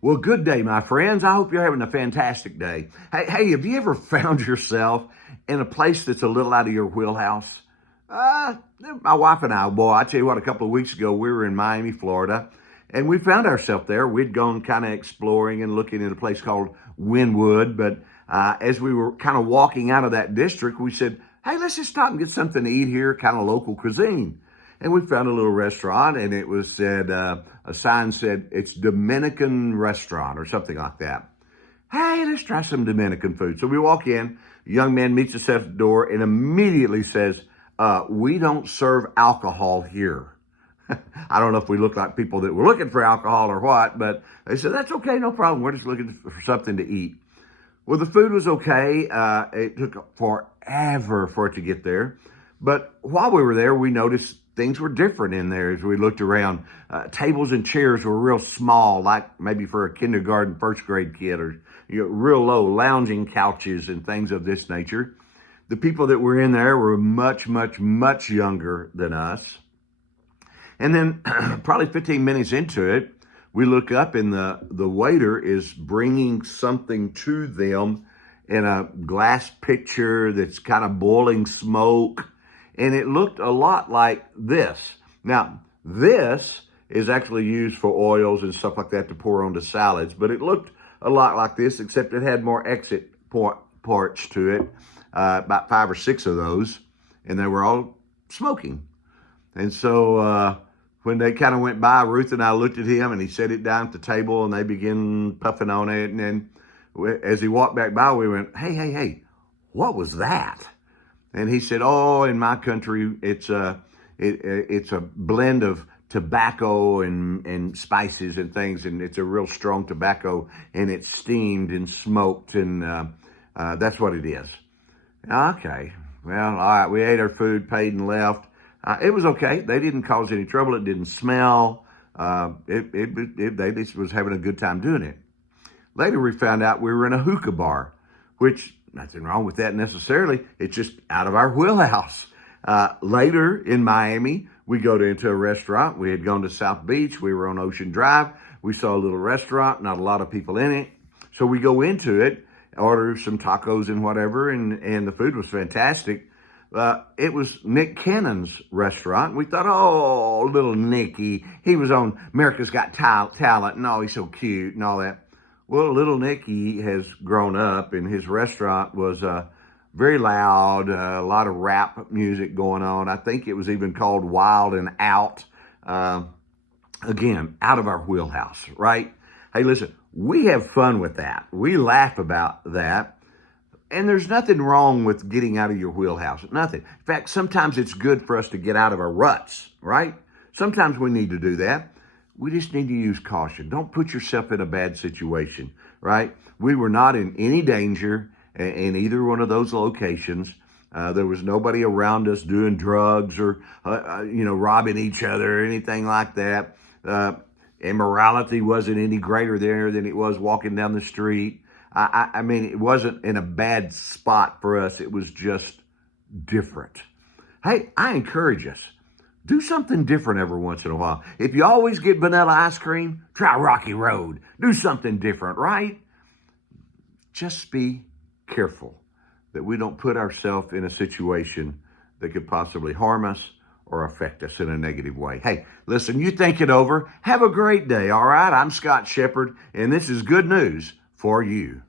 Well, good day, my friends. I hope you're having a fantastic day. Hey, have you ever found yourself in a place that's a little out of your wheelhouse? My wife and I, boy, I tell you what, a couple of weeks ago, we were in Miami, Florida, and we found ourselves there. We'd gone kind of exploring and looking at a place called Wynwood, but as we were kind of walking out of that district, we said, hey, let's just stop and get something to eat here, kind of local cuisine. And we found a little restaurant, and it was said, a sign said, it's Dominican restaurant or something like that. Hey, let's try some Dominican food. So we walk in, a young man meets us at the door and immediately says, we don't serve alcohol here. I don't know if we look like people that were looking for alcohol or what, but they said, that's okay, no problem. We're just looking for something to eat. Well, the food was okay. It took forever for it to get there. But while we were there, we noticed things were different in there as we looked around. Tables and chairs were real small, like maybe for a kindergarten, first grade kid, or real low, lounging couches and things of this nature. The people that were in there were much, much, much younger than us. And then probably 15 minutes into it, we look up and the waiter is bringing something to them in a glass pitcher that's kind of boiling smoke. And it looked a lot like this. Now, this is actually used for oils and stuff like that to pour onto salads, but it looked a lot like this, except it had more exit ports to it, about 5 or 6 of those, and they were all smoking. And so when they kind of went by, Ruth and I looked at him, and he set it down at the table, and they began puffing on it. And then as he walked back by, we went, hey, what was that? And he said, oh, in my country, it's a blend of tobacco and spices and things, and it's a real strong tobacco, and it's steamed and smoked, and that's what it is. Okay, well, all right, we ate our food, paid, and left. It was okay. They didn't cause any trouble. It didn't smell. They just was having a good time doing it. Later, we found out we were in a hookah bar, which nothing wrong with that necessarily. It's just out of our wheelhouse. Later in Miami, we go into a restaurant. We had gone to South Beach. We were on Ocean Drive. We saw a little restaurant, not a lot of people in it. So we go into it, order some tacos and whatever, and the food was fantastic. It was Nick Cannon's restaurant. We thought, oh, little Nicky. He was on America's Got Talent, and oh, he's so cute and all that. Well, little Nicky has grown up, and his restaurant was very loud, a lot of rap music going on. I think it was even called Wild and Out. Again, out of our wheelhouse, right? Hey, listen, we have fun with that. We laugh about that. And there's nothing wrong with getting out of your wheelhouse. Nothing. In fact, sometimes it's good for us to get out of our ruts, right? Sometimes we need to do that. We just need to use caution. Don't put yourself in a bad situation, right? We were not in any danger in either one of those locations. There was nobody around us doing drugs or, robbing each other or anything like that. Immorality wasn't any greater there than it was walking down the street. I mean, it wasn't in a bad spot for us. It was just different. Hey, I encourage us. Do something different every once in a while. If you always get vanilla ice cream, try Rocky Road. Do something different, right? Just be careful that we don't put ourselves in a situation that could possibly harm us or affect us in a negative way. Hey, listen, you think it over. Have a great day, all right? I'm Scott Shepherd, and this is good news for you.